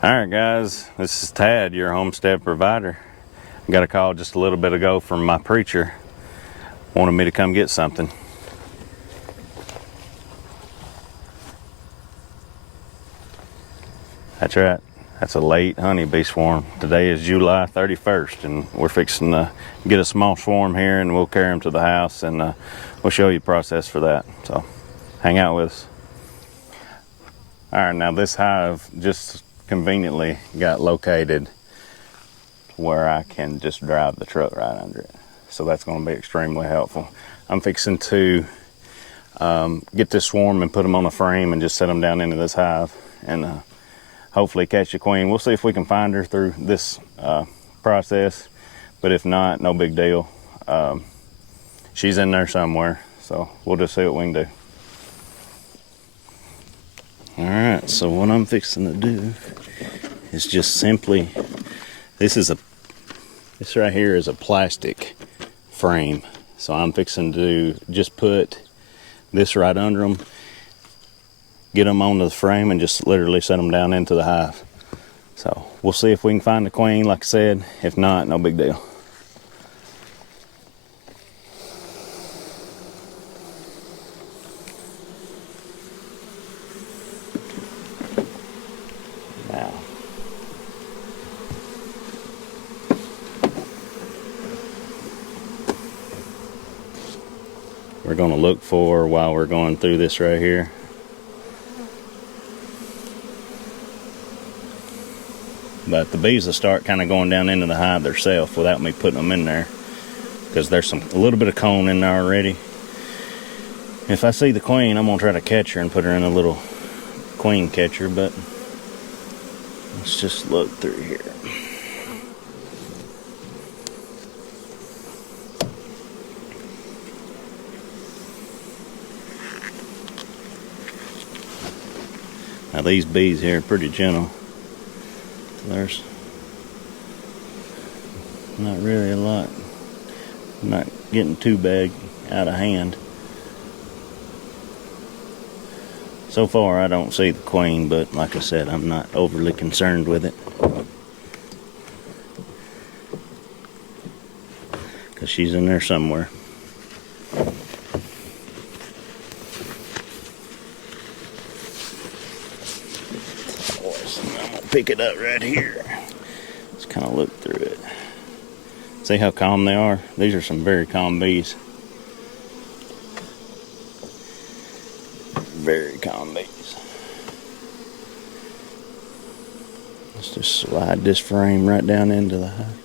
Alright guys, this is Tad, your homestead provider. I got a call just a little bit ago from my preacher. Wanted me to come get something. That's right, that's a late honeybee swarm. Today is July 31st and we're fixing to get a small swarm here and we'll carry them to the house and we'll show you the process for that. So hang out with us. Alright, now this hive just conveniently got located where I can just drive the truck right under it. So that's going to be extremely helpful. I'm fixing to get this swarm and put them on a frame and just set them down into this hive and hopefully catch a queen. We'll see if we can find her through this process, but if not, no big deal. She's in there somewhere, so we'll just see what we can do. Alright, so what I'm fixing to do is just simply, this right here is a plastic frame. So I'm fixing to just put this right under them, get them onto the frame and just literally set them down into the hive. So we'll see if we can find the queen, like I said. If not, no big deal. Now, we're going to look for, while we're going through this right here, but the bees will start kind of going down into the hive themselves without me putting them in there, because there's a little bit of comb in there already. If I see the queen, I'm going to try to catch her and put her in a little queen catcher, but let's just look through here. Now these bees here are pretty gentle. There's not really a lot, not getting too bad out of hand. So far I don't see the queen, but like I said, I'm not overly concerned with it, because she's in there somewhere. I'm gonna pick it up right here. Let's kind of look through it. See how calm they are? These are some very calm bees. Very calm bees. Let's just slide this frame right down into the hive.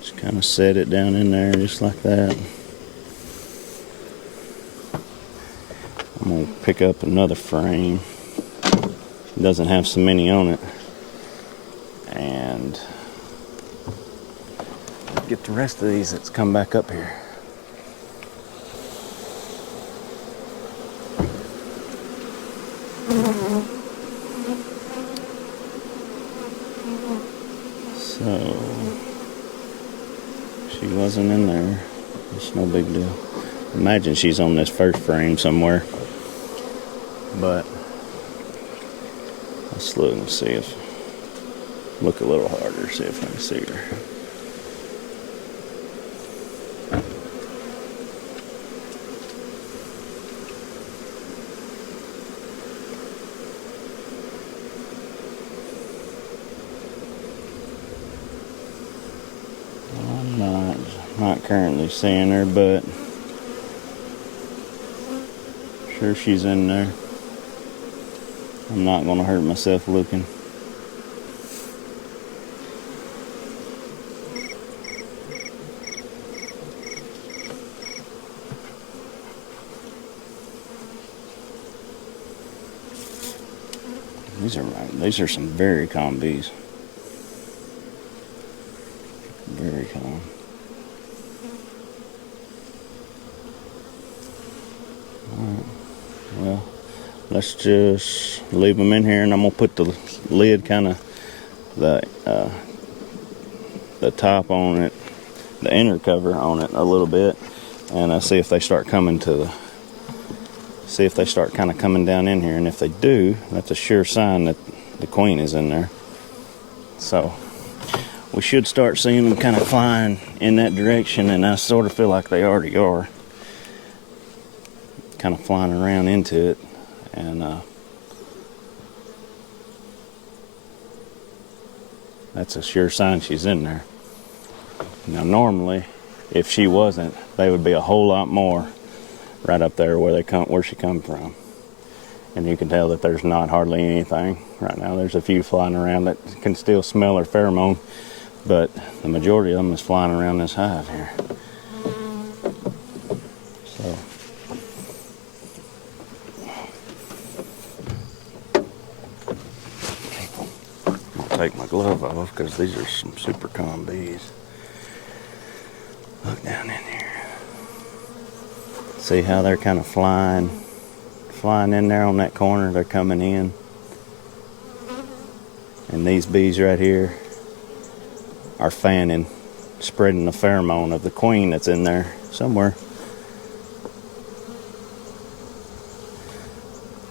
Just kind of set it down in there just like that. I'm going to pick up another frame. It doesn't have so many on it. And get the rest of these that's come back up here. So she wasn't in there. It's no big deal. Imagine she's on this first frame somewhere. But let's look and see if, look a little harder, see if I can see her. I'm not currently seeing her, but sure she's in there. I'm not going to hurt myself looking. These are some very calm bees. Very calm. Alright. Well, let's just leave them in here, and I'm gonna put the lid, kind of the top on it, the inner cover on it a little bit, and see if they start coming to the See if they start kind of coming down in here, and if they do, that's a sure sign that the queen is in there. So we should start seeing them kind of flying in that direction, and I sort of feel like they already are kind of flying around into it. And that's a sure sign she's in there. Now normally, if she wasn't, they would be a whole lot more right up there where she come from. And you can tell that there's not hardly anything right now. There's a few flying around that can still smell her pheromone, but the majority of them is flying around this hive here. So I'll take my glove off because these are some super calm bees. Look down in here. See how they're kind of flying in there on that corner. They're coming in. And these bees right here are fanning, spreading the pheromone of the queen that's in there somewhere.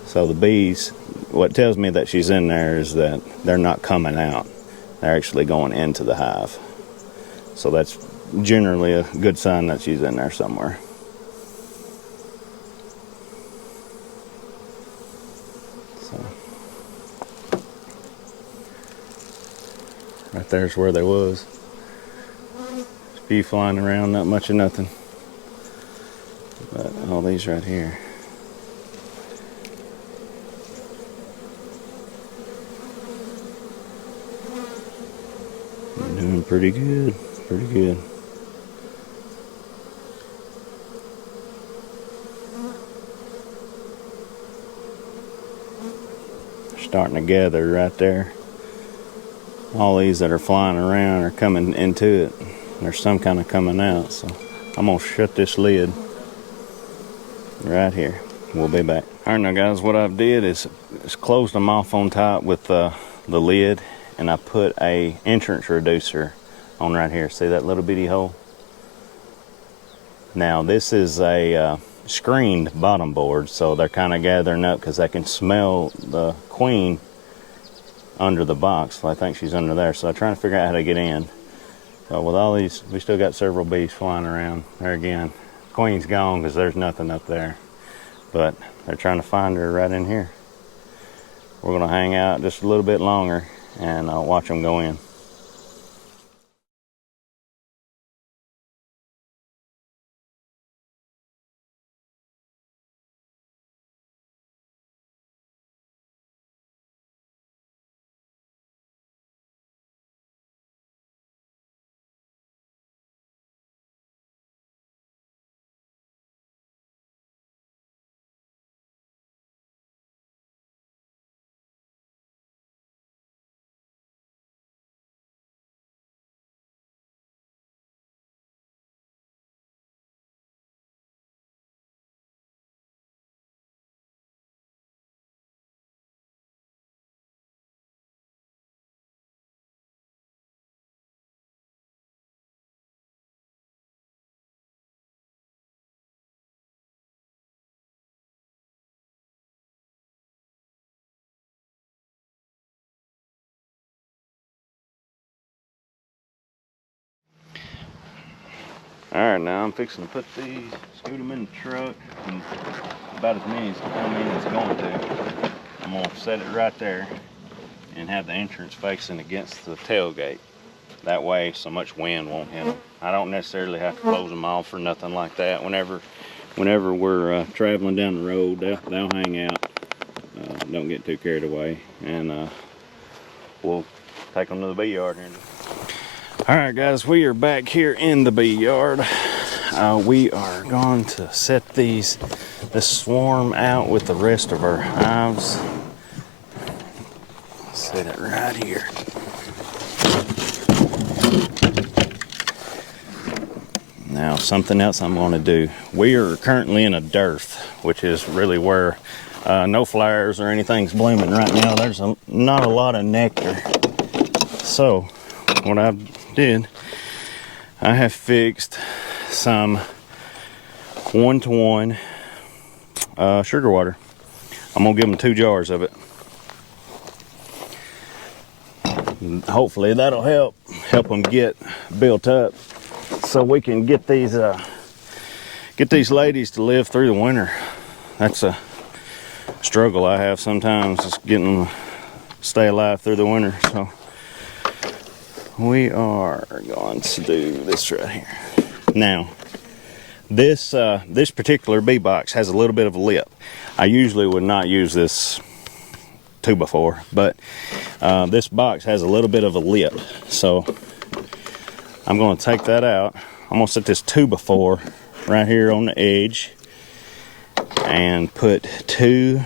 So the bees, what tells me that she's in there is that they're not coming out. They're actually going into the hive. So that's generally a good sign that she's in there somewhere. So right there's where they was. A few flying around, not much of nothing. But all these right here. Doing pretty good, pretty good. Starting to gather right there. All these that are flying around are coming into it. There's some kind of coming out, so I'm gonna shut this lid right here. We'll be back. All right, now guys, what I've did is closed them off on top with the lid, and I put a entrance reducer on right here. See that little bitty hole? Now this is a screened bottom board, so they're kind of gathering up because they can smell the queen under the box. I think she's under there, so I'm trying to figure out how to get in. So with all these, we still got several bees flying around. There again, queen's gone because there's nothing up there, but they're trying to find her right in here. We're gonna hang out just a little bit longer and watch them go in. Alright, now I'm fixing to put these, scoot them in the truck, and about as many as come in as going to. I'm going to set it right there and have the entrance facing against the tailgate. That way so much wind won't hit them. I don't necessarily have to close them off or nothing like that. Whenever we're traveling down the road, they'll hang out. Don't get too carried away, and we'll take them to the bee yard here. Alright guys, we are back here in the bee yard. We are going to set this swarm out with the rest of our hives. Set it right here. Now something else I'm going to do. We are currently in a dearth, which is really where no flowers or anything's blooming right now. There's not a lot of nectar. So what I did, I have fixed some 1-to-1 sugar water. I'm gonna give them 2 jars of it. And hopefully that'll help them get built up, so we can get these ladies to live through the winter. That's a struggle I have sometimes, is getting them to stay alive through the winter. So we are going to do this right here. Now, this particular bee box has a little bit of a lip. I usually would not use this 2x4, but this box has a little bit of a lip. So I'm going to take that out. I'm going to set this 2x4 right here on the edge and put 2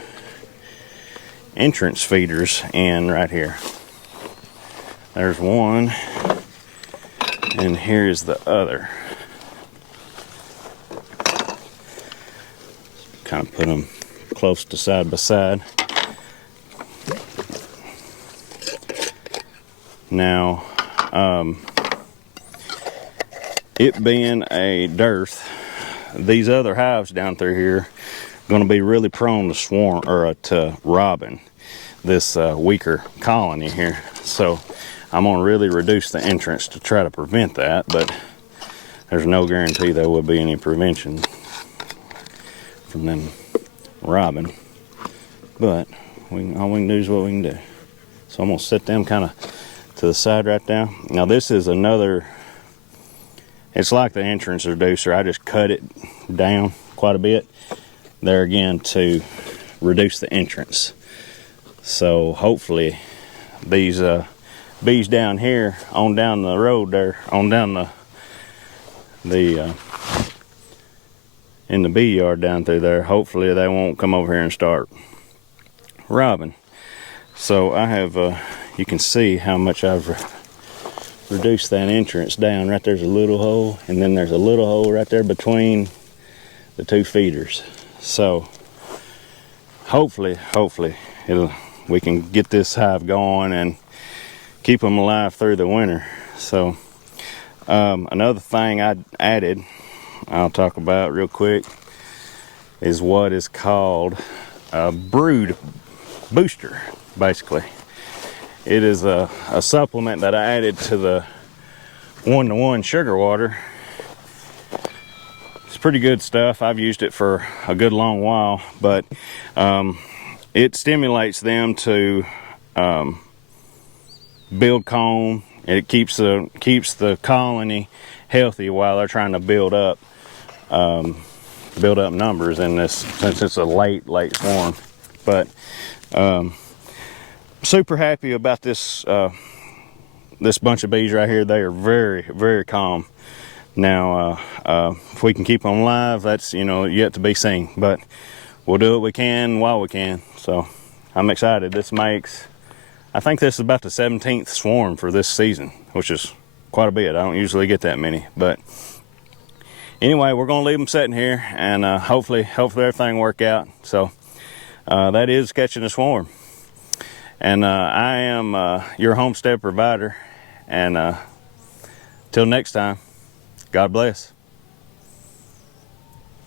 entrance feeders in right here. There's one, and here's the other. Kind of put them close to side by side. Now, it being a dearth, these other hives down through here are going to be really prone to swarm, or to robbing this weaker colony here. So I'm going to really reduce the entrance to try to prevent that, but there's no guarantee there will be any prevention from them robbing. But all we can do is what we can do. So I'm going to set them kind of to the side right now. Now this is another, it's like the entrance reducer. I just cut it down quite a bit there again to reduce the entrance. So hopefully these bees down here, on down the road there, on down the in the bee yard down through there, hopefully they won't come over here and start robbing. So I have, you can see how much I've reduced that entrance down. Right there's a little hole, and then there's a little hole right there between the 2 feeders. So hopefully we can get this hive going and keep them alive through the winter. So another thing I added, I'll talk about real quick, is what is called a brood booster. Basically, it is a supplement that I added to the 1-to-1 sugar water. It's pretty good stuff. I've used it for a good long while, but it stimulates them to build comb. It keeps the colony healthy while they're trying to build up numbers in this, since it's a late swarm. But super happy about this this bunch of bees right here. They are very, very calm. Now if we can keep them alive, that's yet to be seen, but we'll do what we can while we can. So I'm excited. This makes, I think this is about the 17th swarm for this season, which is quite a bit. I don't usually get that many, but anyway, we're gonna leave them sitting here, and hopefully everything will work out. So that is catching a swarm, and I am your homestead provider, and till next time, God bless.